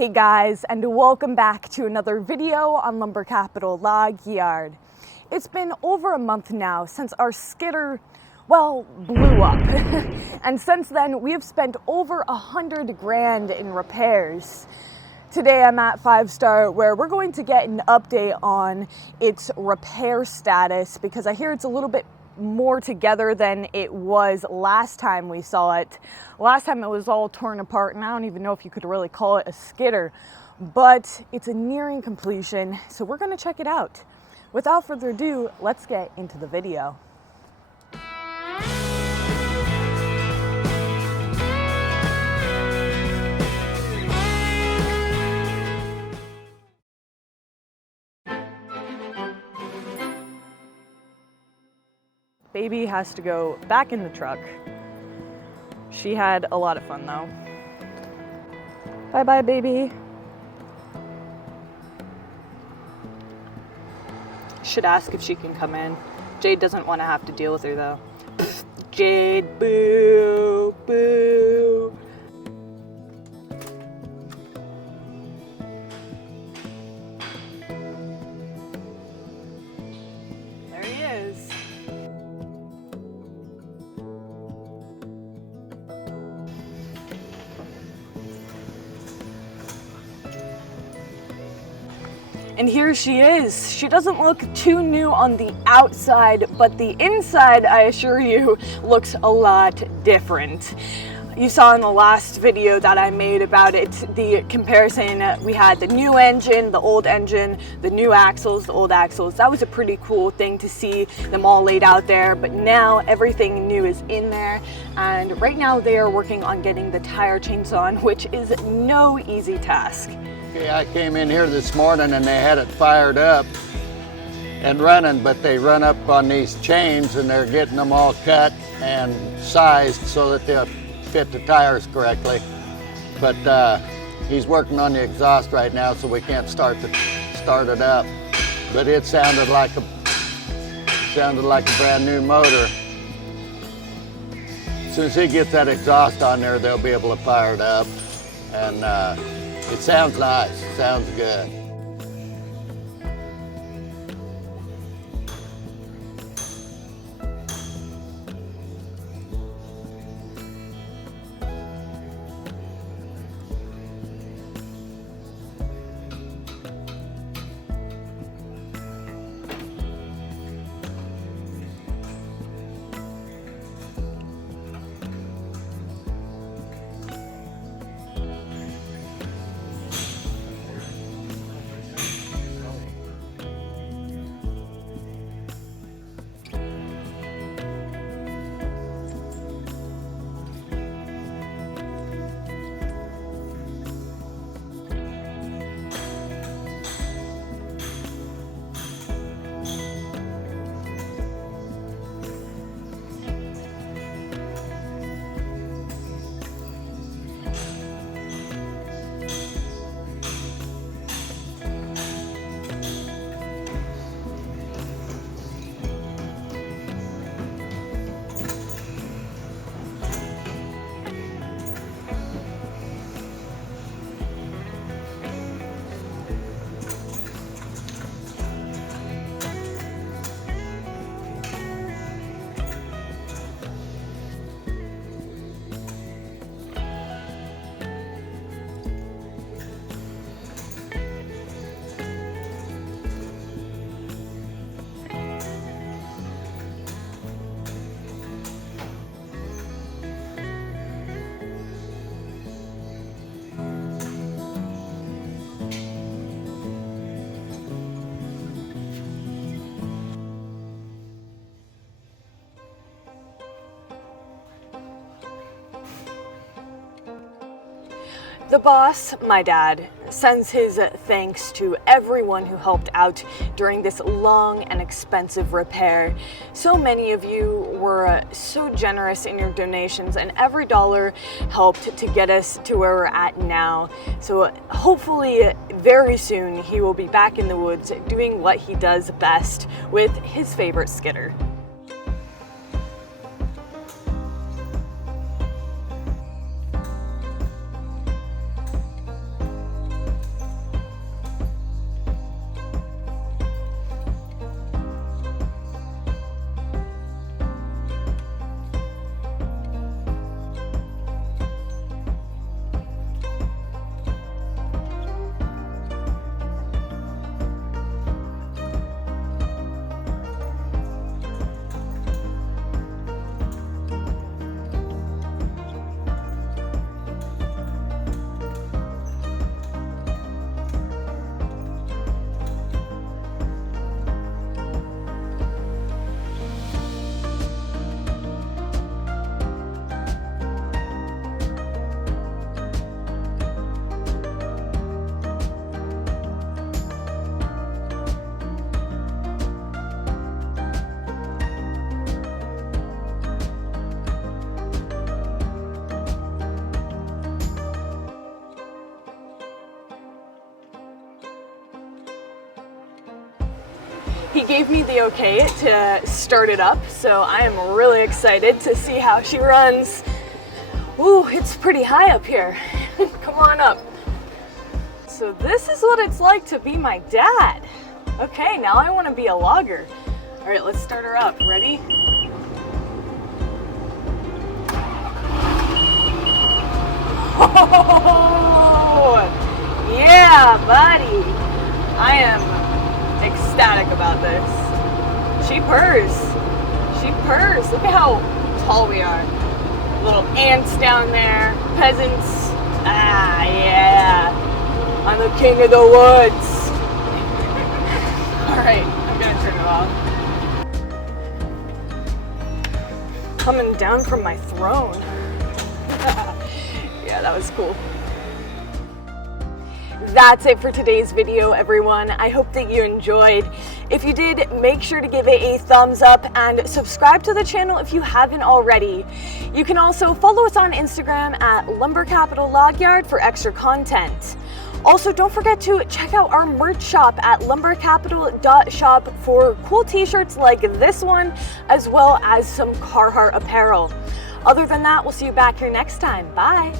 Hey guys, and welcome back to another video on Lumber Capital Log Yard. It's been over a month now since our skidder, well, blew up. And since then, we have spent over 100 grand in repairs. Today I'm at 5 Star where we're going to get an update on its repair status because I hear it's a little bit more together than it was last time we saw it. Last time it was all torn apart and I don't even know if you could really call it a skidder, but it's a nearing completion, so we're going to check it out. Without further ado, let's get into the video. Baby has to go back in the truck. She had a lot of fun though. Bye-bye, baby. Should ask if she can come in. Jade doesn't want to have to deal with her though. Jade, boo, boo. There he is. And here she is. She doesn't look too new on the outside, but the inside, I assure you, looks a lot different. You saw in the last video that I made about it, the comparison. We had the new engine, the old engine, the new axles, the old axles. That was a pretty cool thing to see them all laid out there, but now everything new is in there. And right now they are working on getting the tire chains on, which is no easy task. Okay, I came in here this morning and they had it fired up and running, but they run up on these chains and they're getting them all cut and sized so that they'll fit the tires correctly. But he's working on the exhaust right now, so we can't start it up. But it sounded like a brand new motor. As soon as he gets that exhaust on there, they'll be able to fire it up. And it sounds nice, it sounds good. The boss, my dad, sends his thanks to everyone who helped out during this long and expensive repair. So many of you were so generous in your donations, and every dollar helped to get us to where we're at now. So hopefully very soon he will be back in the woods doing what he does best with his favorite skidder. He gave me the okay to start it up, so I am really excited to see how she runs. Ooh, it's pretty high up here. Come on up. So this is what it's like to be my dad. Okay, now I want to be a logger. All right, let's start her up. Ready? Oh, yeah, buddy. I am ecstatic about this. She purrs. She purrs. Look at how tall we are. Little ants down there. Peasants. Ah, yeah. I'm the king of the woods. All right, I'm gonna turn it off. Coming down from my throne. Yeah, that was cool. That's it for today's video, everyone. I hope that you enjoyed. If you did, make sure to give it a thumbs up and subscribe to the channel if you haven't already. You can also follow us on Instagram at Lumber Capital Log Yard for extra content. Also, don't forget to check out our merch shop at lumbercapital.shop for cool t-shirts like this one, as well as some Carhartt apparel. Other than that, we'll see you back here next time. Bye.